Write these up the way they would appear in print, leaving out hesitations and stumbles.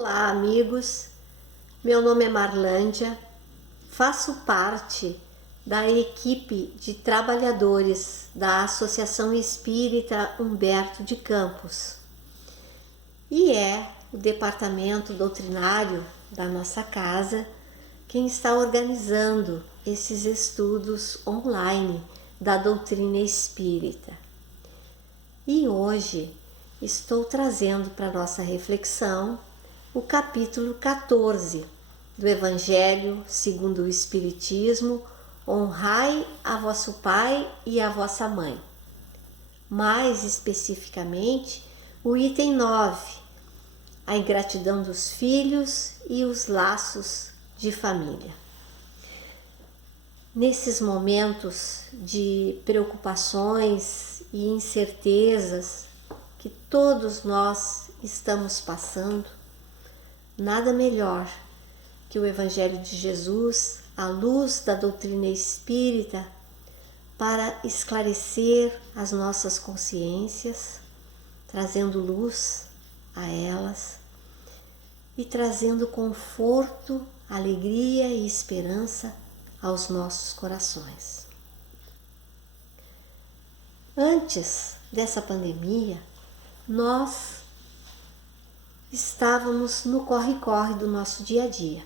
Olá, amigos. Meu nome é Marlândia. Faço parte da equipe de trabalhadores da Associação Espírita Humberto de Campos e é o departamento doutrinário da nossa casa quem está organizando esses estudos online da doutrina espírita. E hoje estou trazendo para nossa reflexão o capítulo 14 do Evangelho segundo o Espiritismo: honrai a vosso pai e a vossa mãe. Mais especificamente, o item 9, a ingratidão dos filhos e os laços de família. Nesses momentos de preocupações e incertezas que todos nós estamos passando, nada melhor que o Evangelho de Jesus, à luz da doutrina espírita, para esclarecer as nossas consciências, trazendo luz a elas e trazendo conforto, alegria e esperança aos nossos corações. Antes dessa pandemia, nós estávamos no corre-corre do nosso dia a dia.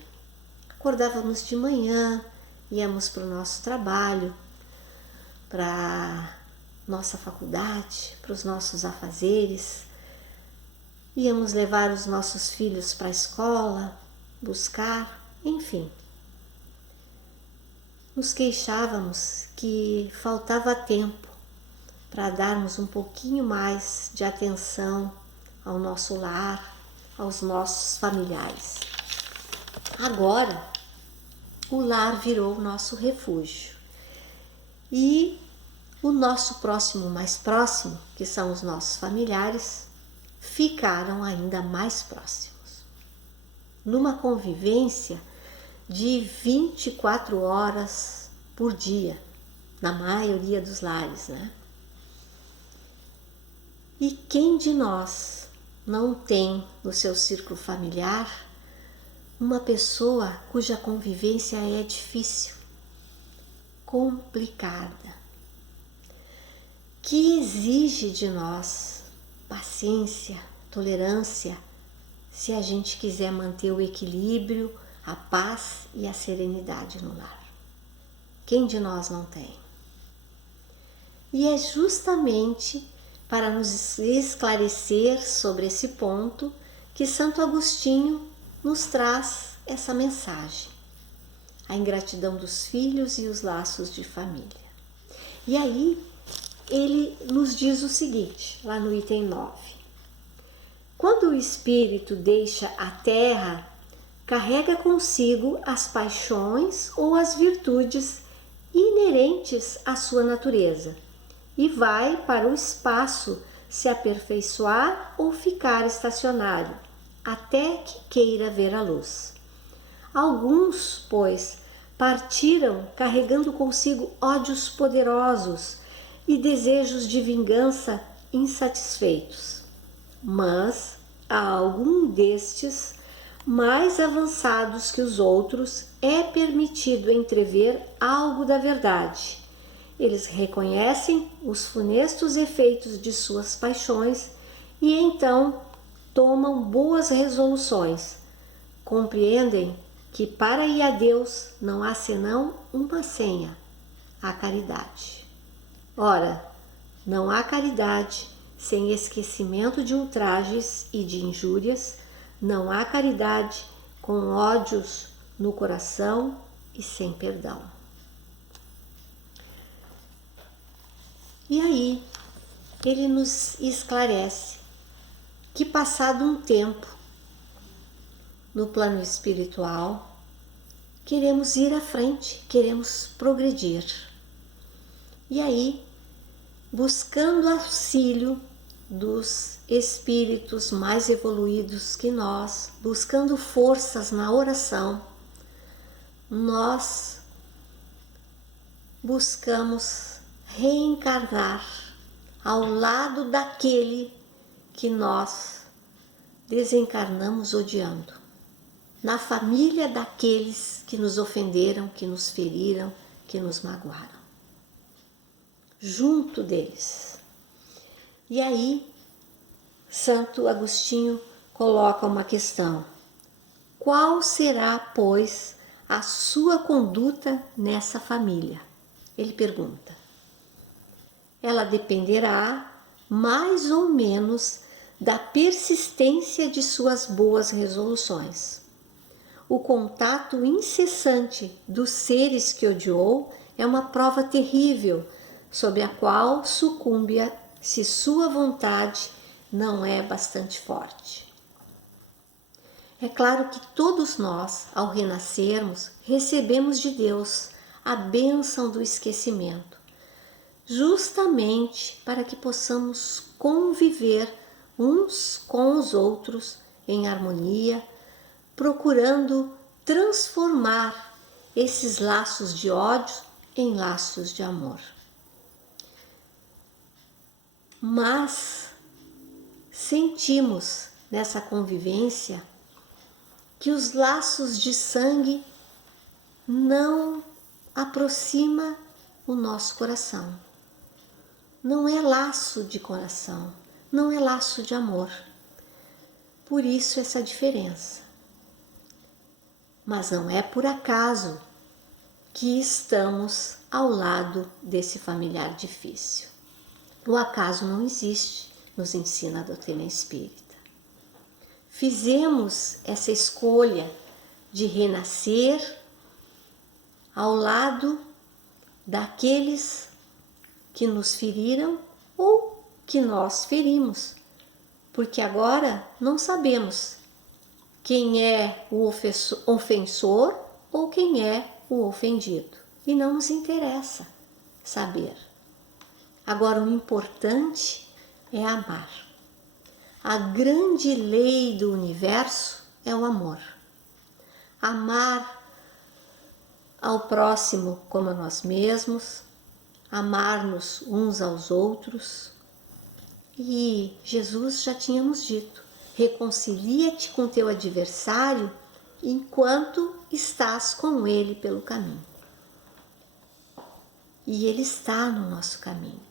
Acordávamos de manhã, íamos para o nosso trabalho, para nossa faculdade, para os nossos afazeres, íamos levar os nossos filhos para a escola, buscar, enfim. Nos queixávamos que faltava tempo para darmos um pouquinho mais de atenção ao nosso lar, aos nossos familiares. Agora, o lar virou o nosso refúgio e o nosso próximo mais próximo, que são os nossos familiares, ficaram ainda mais próximos. Numa convivência de 24 horas por dia, na maioria dos lares, né? E quem de nós não tem no seu círculo familiar uma pessoa cuja convivência é difícil, complicada, que exige de nós paciência, tolerância, se a gente quiser manter o equilíbrio, a paz e a serenidade no lar? Quem de nós não tem? E é justamente para nos esclarecer sobre esse ponto que Santo Agostinho nos traz essa mensagem: a ingratidão dos filhos e os laços de família. E aí ele nos diz o seguinte, lá no item 9: quando o espírito deixa a terra, carrega consigo as paixões ou as virtudes inerentes à sua natureza e vai para o espaço se aperfeiçoar ou ficar estacionário, até que queira ver a luz. Alguns, pois, partiram carregando consigo ódios poderosos e desejos de vingança insatisfeitos. Mas a algum destes, mais avançados que os outros, é permitido entrever algo da verdade. Eles reconhecem os funestos efeitos de suas paixões e então tomam boas resoluções. Compreendem que para ir a Deus não há senão uma senha: a caridade. Ora, não há caridade sem esquecimento de ultrajes e de injúrias, não há caridade com ódios no coração e sem perdão. E aí, ele nos esclarece que, passado um tempo no plano espiritual, queremos ir à frente, queremos progredir. E aí, buscando auxílio dos espíritos mais evoluídos que nós, buscando forças na oração, nós buscamos reencarnar ao lado daquele que nós desencarnamos odiando. Na família daqueles que nos ofenderam, que nos feriram, que nos magoaram. Junto deles. E aí, Santo Agostinho coloca uma questão. Qual será, pois, a sua conduta nessa família? Ele pergunta. Ela dependerá mais ou menos da persistência de suas boas resoluções. O contato incessante dos seres que odiou é uma prova terrível, sob a qual sucumbe se sua vontade não é bastante forte. É claro que todos nós, ao renascermos, recebemos de Deus a bênção do esquecimento, justamente para que possamos conviver uns com os outros em harmonia, procurando transformar esses laços de ódio em laços de amor. Mas sentimos nessa convivência que os laços de sangue não aproximam o nosso coração. Não é laço de coração, não é laço de amor. Por isso essa diferença. Mas não é por acaso que estamos ao lado desse familiar difícil. O acaso não existe, nos ensina a doutrina espírita. Fizemos essa escolha de renascer ao lado daqueles que nos feriram ou que nós ferimos, porque agora não sabemos quem é o ofensor ou quem é o ofendido, e não nos interessa saber. Agora o importante é amar. A grande lei do universo é o amor. Amar ao próximo como a nós mesmos, amar-nos uns aos outros. E Jesus já tinha nos dito, reconcilia-te com teu adversário enquanto estás com ele pelo caminho. E ele está no nosso caminho.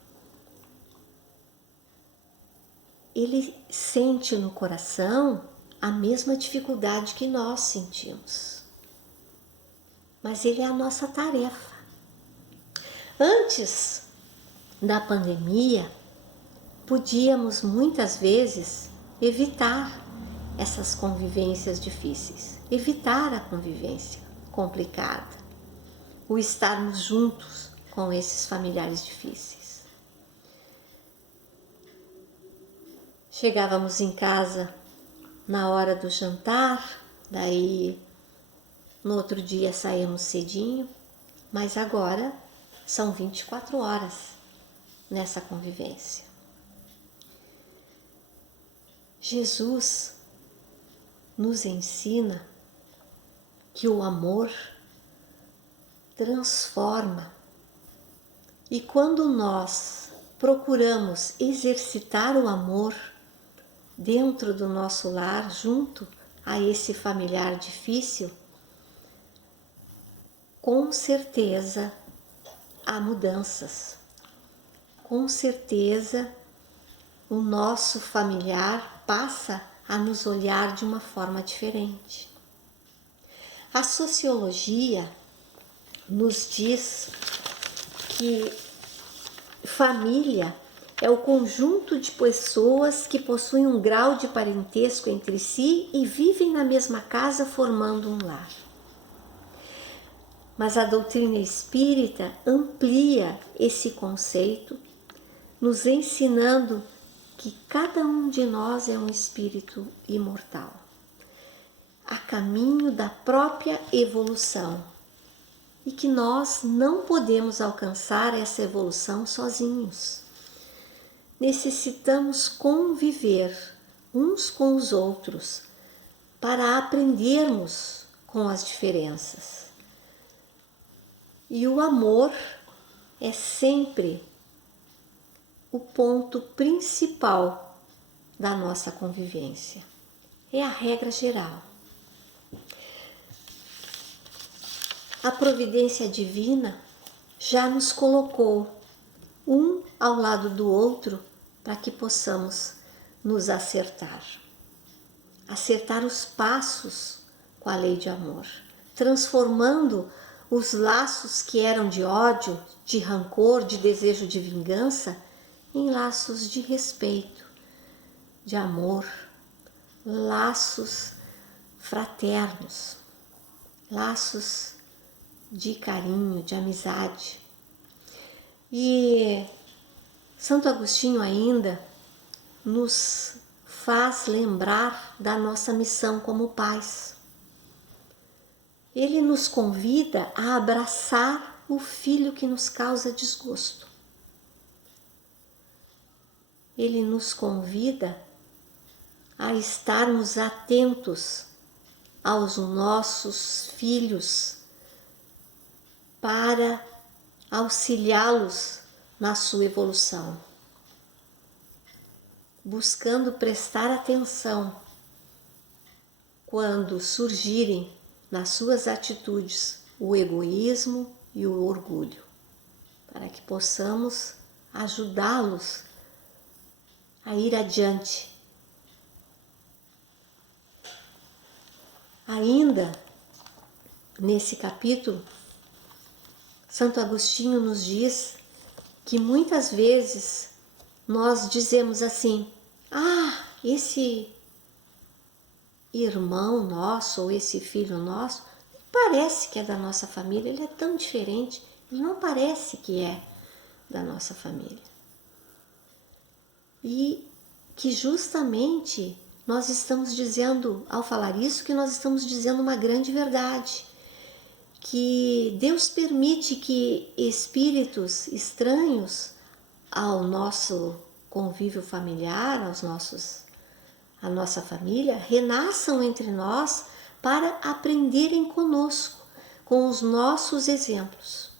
Ele sente no coração a mesma dificuldade que nós sentimos. Mas ele é a nossa tarefa. Antes da pandemia, podíamos muitas vezes evitar essas convivências difíceis, evitar a convivência complicada, o estarmos juntos com esses familiares difíceis. Chegávamos em casa na hora do jantar, daí no outro dia saímos cedinho, mas agora são 24 horas nessa convivência. Jesus nos ensina que o amor transforma, e quando nós procuramos exercitar o amor dentro do nosso lar, junto a esse familiar difícil, com certeza há mudanças. Com certeza o nosso familiar passa a nos olhar de uma forma diferente. A sociologia nos diz que família é o conjunto de pessoas que possuem um grau de parentesco entre si e vivem na mesma casa formando um lar. Mas a doutrina espírita amplia esse conceito, nos ensinando que cada um de nós é um espírito imortal, a caminho da própria evolução, e que nós não podemos alcançar essa evolução sozinhos. Necessitamos conviver uns com os outros para aprendermos com as diferenças. E o amor é sempre o ponto principal da nossa convivência. é a regra geral. A providência divina já nos colocou um ao lado do outro para que possamos nos acertar. Acertar os passos com a lei de amor, transformando os laços que eram de ódio, de rancor, de desejo de vingança, em laços de respeito, de amor, laços fraternos, laços de carinho, de amizade. E Santo Agostinho ainda nos faz lembrar da nossa missão como pais. Ele nos convida a abraçar o filho que nos causa desgosto. Ele nos convida a estarmos atentos aos nossos filhos para auxiliá-los na sua evolução, buscando prestar atenção quando surgirem nas suas atitudes o egoísmo e o orgulho, para que possamos ajudá-los a ir adiante. Ainda nesse capítulo, Santo Agostinho nos diz que muitas vezes nós dizemos assim: esse irmão nosso ou esse filho nosso parece que é da nossa família, ele é tão diferente, ele não parece que é da nossa família. E que justamente nós estamos dizendo, ao falar isso, que nós estamos dizendo uma grande verdade, que Deus permite que espíritos estranhos ao nosso convívio familiar, a nossa família, renasçam entre nós para aprenderem conosco, com os nossos exemplos.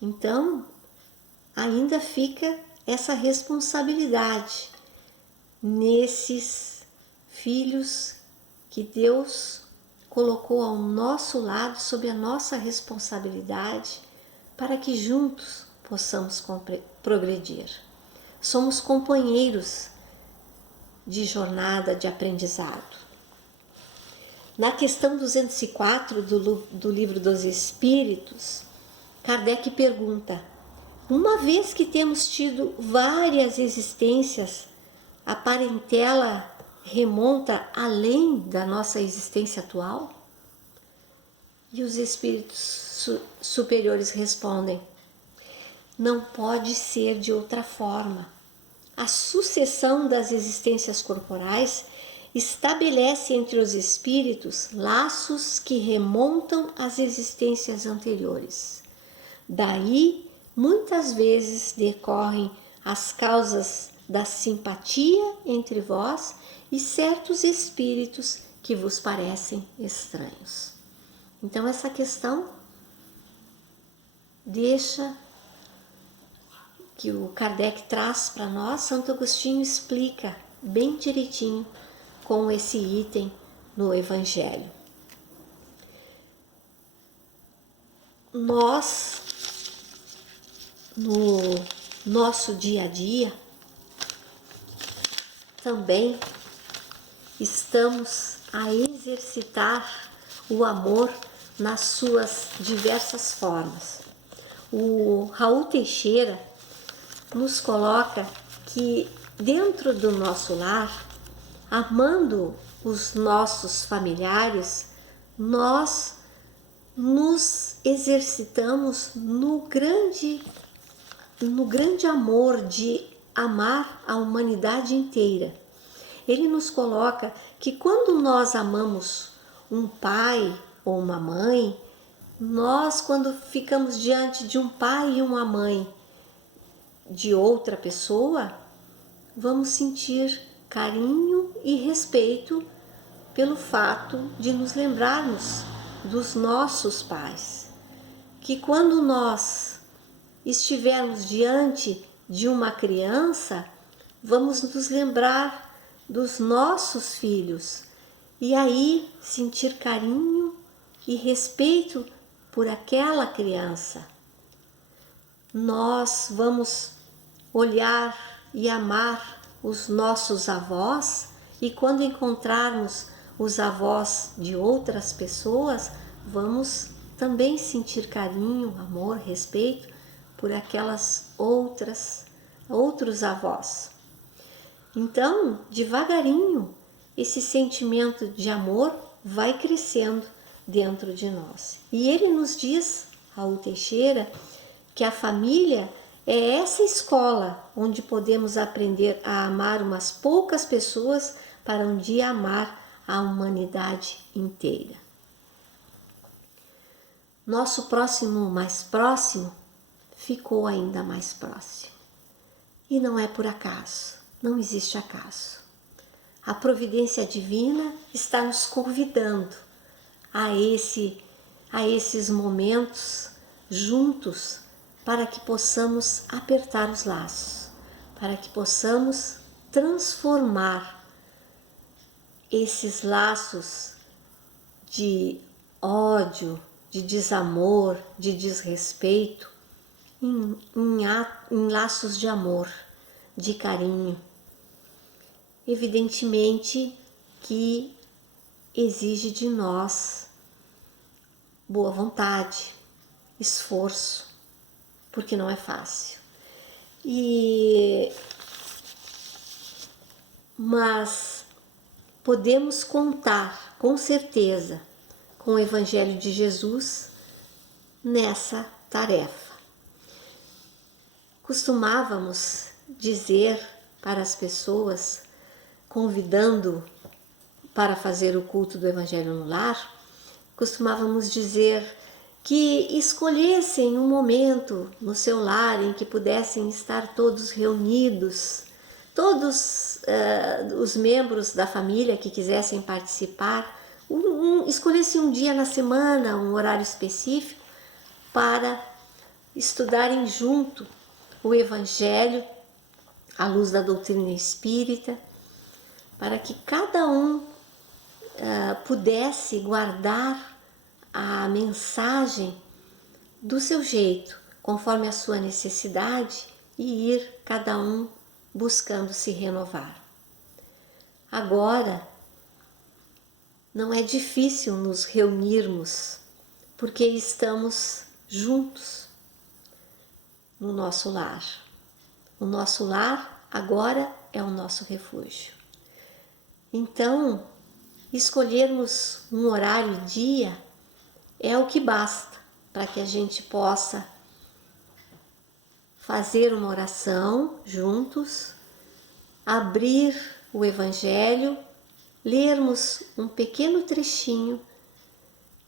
Então, ainda fica essa responsabilidade nesses filhos que Deus colocou ao nosso lado, sob a nossa responsabilidade, para que juntos possamos progredir. Somos companheiros de jornada de aprendizado. Na questão 204 do Livro dos Espíritos, Kardec pergunta: uma vez que temos tido várias existências, a parentela remonta além da nossa existência atual? E os espíritos superiores respondem: não pode ser de outra forma. A sucessão das existências corporais estabelece entre os espíritos laços que remontam às existências anteriores. Daí, muitas vezes decorrem as causas da simpatia entre vós e certos espíritos que vos parecem estranhos. Então, essa questão deixa que o Kardec traz para nós, Santo Agostinho explica bem direitinho com esse item no Evangelho. Nós, no nosso dia a dia, também estamos a exercitar o amor nas suas diversas formas. O Raul Teixeira nos coloca que dentro do nosso lar, amando os nossos familiares, nós nos exercitamos no grande amor de amar a humanidade inteira. Ele nos coloca que quando nós amamos um pai ou uma mãe, nós, quando ficamos diante de um pai e uma mãe de outra pessoa, vamos sentir carinho e respeito pelo fato de nos lembrarmos dos nossos pais. Que quando nós estivermos diante de uma criança, vamos nos lembrar dos nossos filhos e aí sentir carinho e respeito por aquela criança. Nós vamos olhar e amar os nossos avós e quando encontrarmos os avós de outras pessoas, vamos também sentir carinho, amor, respeito por aquelas outros avós. Então, devagarinho, esse sentimento de amor vai crescendo dentro de nós. E ele nos diz, Raul Teixeira, que a família é essa escola onde podemos aprender a amar umas poucas pessoas para um dia amar a humanidade inteira. Nosso próximo mais próximo ficou ainda mais próximo. E não é por acaso, não existe acaso. A providência divina está nos convidando a esses momentos juntos para que possamos apertar os laços, para que possamos transformar esses laços de ódio, de desamor, de desrespeito em laços de amor, de carinho. Evidentemente que exige de nós boa vontade, esforço, porque não é fácil. Mas podemos contar com certeza com o Evangelho de Jesus nessa tarefa. Costumávamos dizer para as pessoas, convidando para fazer o culto do Evangelho no lar, costumávamos dizer que escolhessem um momento no seu lar em que pudessem estar todos reunidos, todos os membros da família que quisessem participar, escolhessem um dia na semana, um horário específico, para estudarem junto o Evangelho à luz da doutrina espírita, para que cada um pudesse guardar a mensagem do seu jeito, conforme a sua necessidade, e ir cada um buscando se renovar. Agora, não é difícil nos reunirmos, porque estamos juntos no nosso lar. O nosso lar agora é o nosso refúgio. Então, escolhermos um horário e dia é o que basta para que a gente possa fazer uma oração juntos, abrir o Evangelho, lermos um pequeno trechinho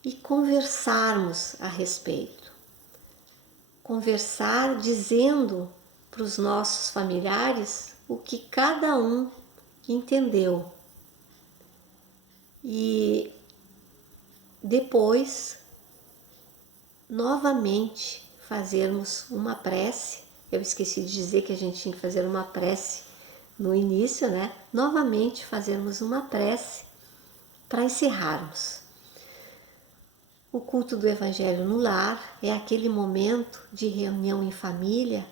e conversarmos a respeito. Conversar dizendo para os nossos familiares o que cada um entendeu. E depois, novamente, fazermos uma prece. Eu esqueci de dizer que a gente tinha que fazer uma prece no início, né? Novamente fazermos uma prece para encerrarmos. O culto do Evangelho no lar é aquele momento de reunião em família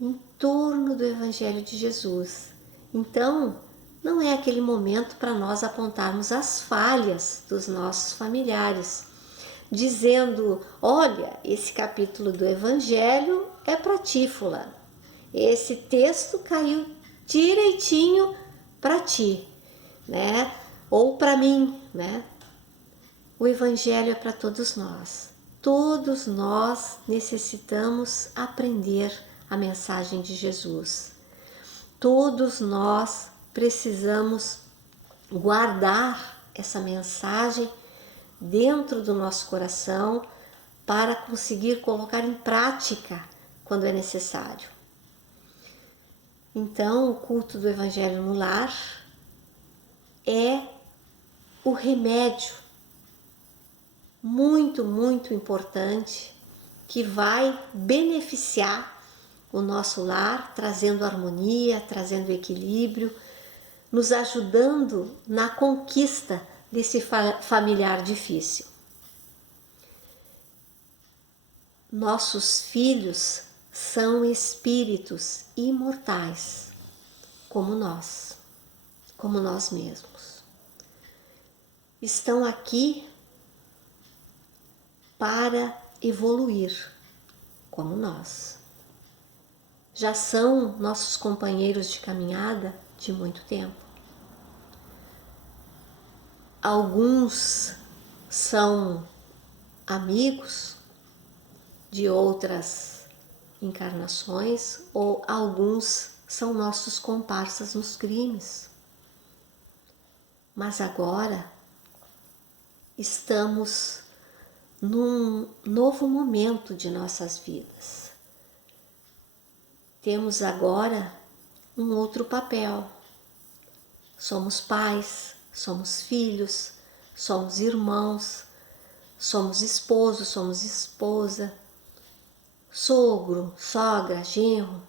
em torno do Evangelho de Jesus. Então, não é aquele momento para nós apontarmos as falhas dos nossos familiares, dizendo, olha, esse capítulo do Evangelho é para ti, fulano. Esse texto caiu direitinho para ti, né? Ou para mim, né? O Evangelho é para todos nós. Todos nós necessitamos aprender a mensagem de Jesus. Todos nós precisamos guardar essa mensagem dentro do nosso coração para conseguir colocar em prática quando é necessário. Então, o culto do Evangelho no lar é o remédio muito, muito importante que vai beneficiar o nosso lar, trazendo harmonia, trazendo equilíbrio, nos ajudando na conquista desse familiar difícil. Nossos filhos são espíritos imortais, como nós mesmos. Estão aqui para evoluir, como nós. Já são nossos companheiros de caminhada de muito tempo. Alguns são amigos de outras encarnações, ou alguns são nossos comparsas nos crimes. Mas agora estamos num novo momento de nossas vidas. Temos agora um outro papel. Somos pais, somos filhos, somos irmãos, somos esposo, somos esposa, sogro, sogra, genro.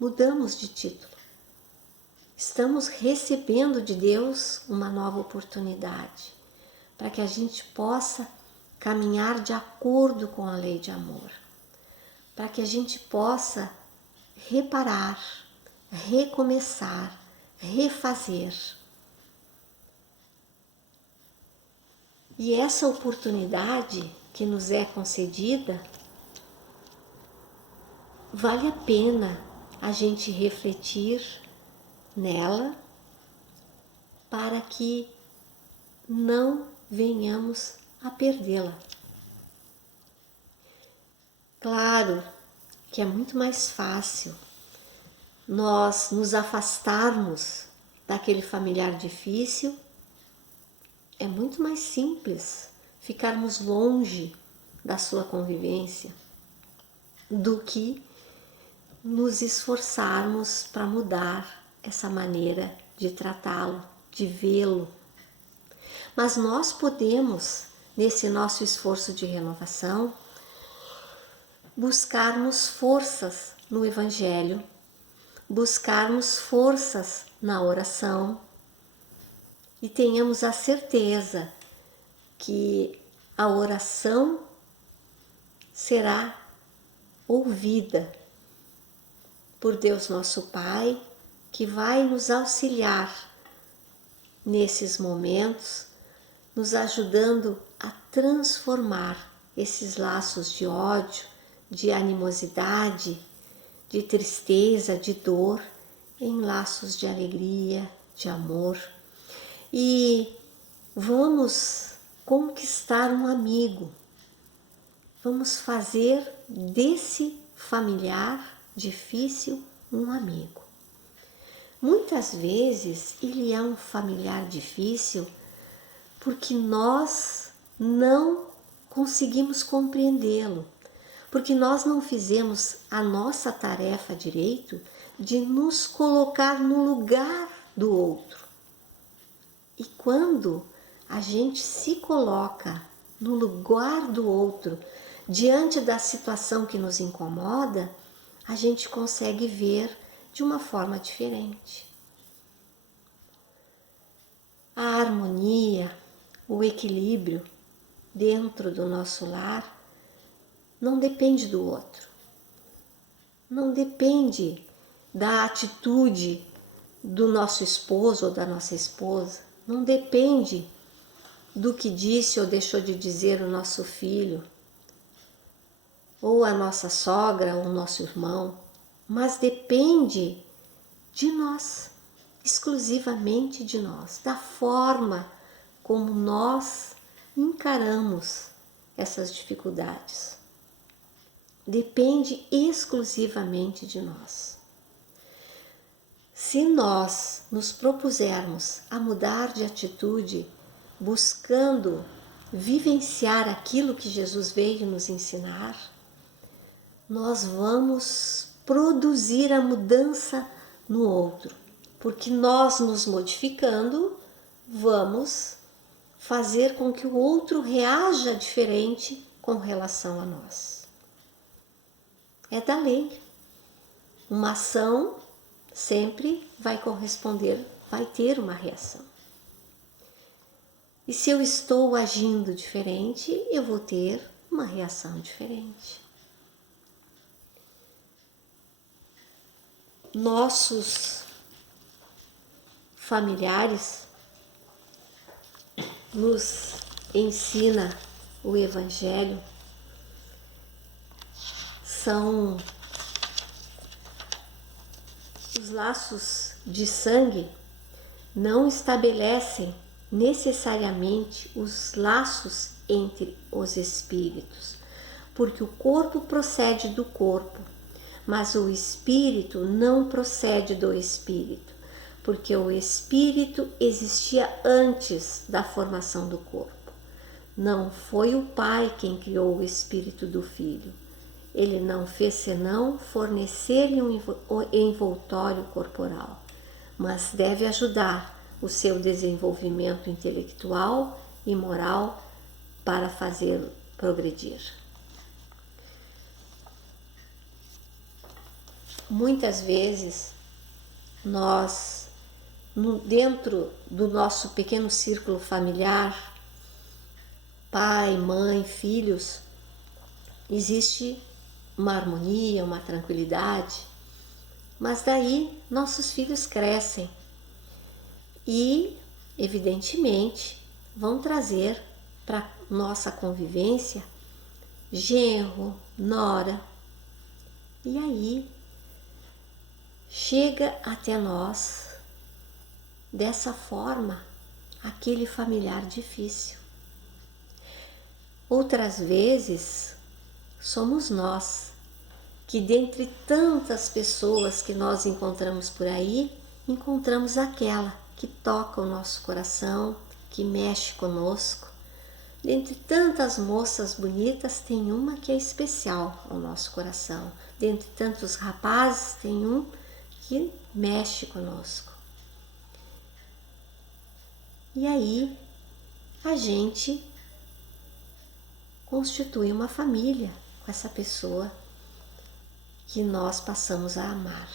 Mudamos de título. Estamos recebendo de Deus uma nova oportunidade para que a gente possa caminhar de acordo com a lei de amor, para que a gente possa reparar, recomeçar, refazer. E essa oportunidade que nos é concedida, vale a pena a gente refletir nela para que não venhamos a perdê-la. Claro que é muito mais fácil nós nos afastarmos daquele familiar difícil, é muito mais simples ficarmos longe da sua convivência do que nos esforçarmos para mudar essa maneira de tratá-lo, de vê-lo. Mas nós podemos, nesse nosso esforço de renovação, buscarmos forças no Evangelho, buscarmos forças na oração e tenhamos a certeza que a oração será ouvida por Deus nosso Pai, que vai nos auxiliar nesses momentos, nos ajudando a transformar esses laços de ódio, de animosidade, de tristeza, de dor, em laços de alegria, de amor. E vamos conquistar um amigo, vamos fazer desse familiar difícil um amigo. Muitas vezes ele é um familiar difícil porque nós não conseguimos compreendê-lo, porque nós não fizemos a nossa tarefa direito de nos colocar no lugar do outro. E quando a gente se coloca no lugar do outro, diante da situação que nos incomoda, a gente consegue ver de uma forma diferente. A harmonia, o equilíbrio dentro do nosso lar não depende do outro, não depende da atitude do nosso esposo ou da nossa esposa, não depende do que disse ou deixou de dizer o nosso filho, ou a nossa sogra ou o nosso irmão, mas depende de nós, exclusivamente de nós, da forma como nós encaramos essas dificuldades. Depende exclusivamente de nós. Se nós nos propusermos a mudar de atitude, buscando vivenciar aquilo que Jesus veio nos ensinar, nós vamos produzir a mudança no outro, porque nós nos modificando, vamos fazer com que o outro reaja diferente com relação a nós. É da lei. Uma ação sempre vai corresponder vai ter uma reação. E se eu estou agindo diferente, eu vou ter uma reação diferente. Nossos familiares nos ensina o Evangelho, são os laços de sangue, não estabelecem necessariamente os laços entre os espíritos, porque o corpo procede do corpo, mas o espírito não procede do espírito, porque o espírito existia antes da formação do corpo. Não foi o Pai quem criou o espírito do Filho. Ele não fez senão fornecer-lhe um envoltório corporal, mas deve ajudar o seu desenvolvimento intelectual e moral para fazê-lo progredir. Muitas vezes nós, dentro do nosso pequeno círculo familiar, pai, mãe, filhos, existe uma harmonia, uma tranquilidade, mas daí nossos filhos crescem e, evidentemente, vão trazer para nossa convivência genro, nora, e aí chega até nós dessa forma aquele familiar difícil. Outras vezes somos nós que, dentre tantas pessoas que nós encontramos por aí, encontramos aquela que toca o nosso coração, que mexe conosco. Dentre tantas moças bonitas, tem uma que é especial ao nosso coração. Dentre tantos rapazes, tem um que mexe conosco. E aí a gente constitui uma família com essa pessoa que nós passamos a amar,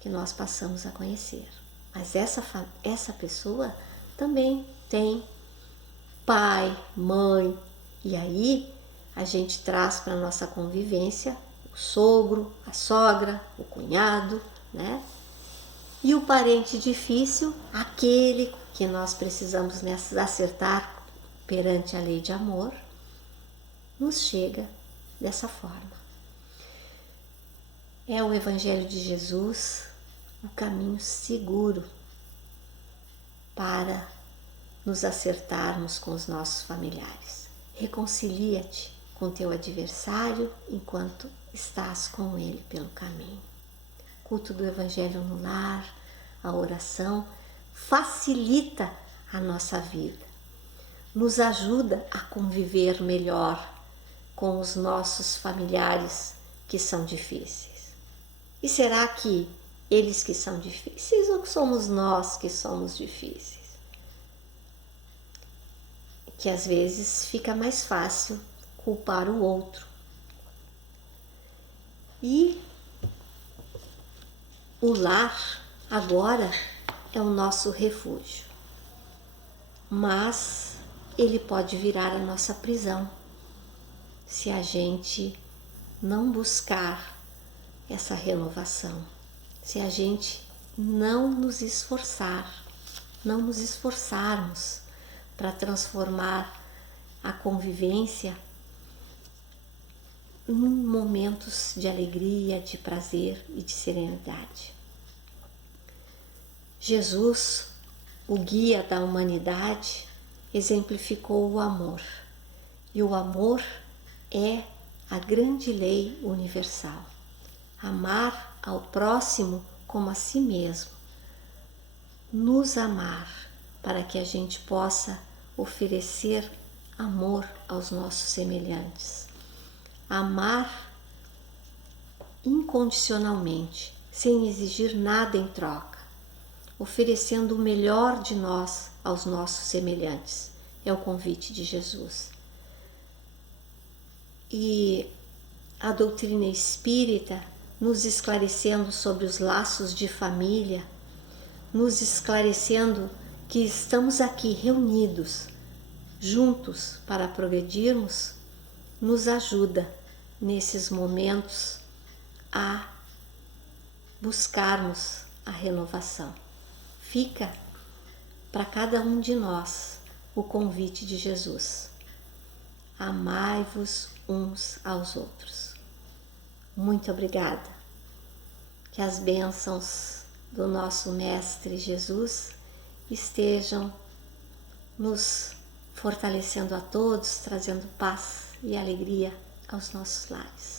que nós passamos a conhecer. Mas essa pessoa também tem pai, mãe, e aí a gente traz para a nossa convivência o sogro, a sogra, o cunhado, né? E o parente difícil, aquele que nós precisamos acertar perante a lei de amor, nos chega dessa forma. É o Evangelho de Jesus o caminho seguro para nos acertarmos com os nossos familiares. Reconcilia-te com teu adversário enquanto estás com ele pelo caminho. Culto do Evangelho no lar, a oração, facilita a nossa vida, nos ajuda a conviver melhor com os nossos familiares que são difíceis. E será que eles que são difíceis ou somos nós que somos difíceis? Que às vezes fica mais fácil culpar o outro. E o lar agora é o nosso refúgio, mas ele pode virar a nossa prisão se a gente não buscar essa renovação, se a gente não nos esforçarmos para transformar a convivência em momentos de alegria, de prazer e de serenidade. Jesus, o guia da humanidade, exemplificou o amor, e o amor é a grande lei universal. Amar ao próximo como a si mesmo. Nos amar para que a gente possa oferecer amor aos nossos semelhantes. Amar incondicionalmente, sem exigir nada em troca, oferecendo o melhor de nós aos nossos semelhantes. É o convite de Jesus. E a doutrina espírita, nos esclarecendo sobre os laços de família, nos esclarecendo que estamos aqui reunidos, juntos para progredirmos, nos ajuda nesses momentos a buscarmos a renovação. Fica para cada um de nós o convite de Jesus: amai-vos uns aos outros. Muito obrigada. Que as bênçãos do nosso Mestre Jesus estejam nos fortalecendo a todos, trazendo paz e alegria aos nossos lares.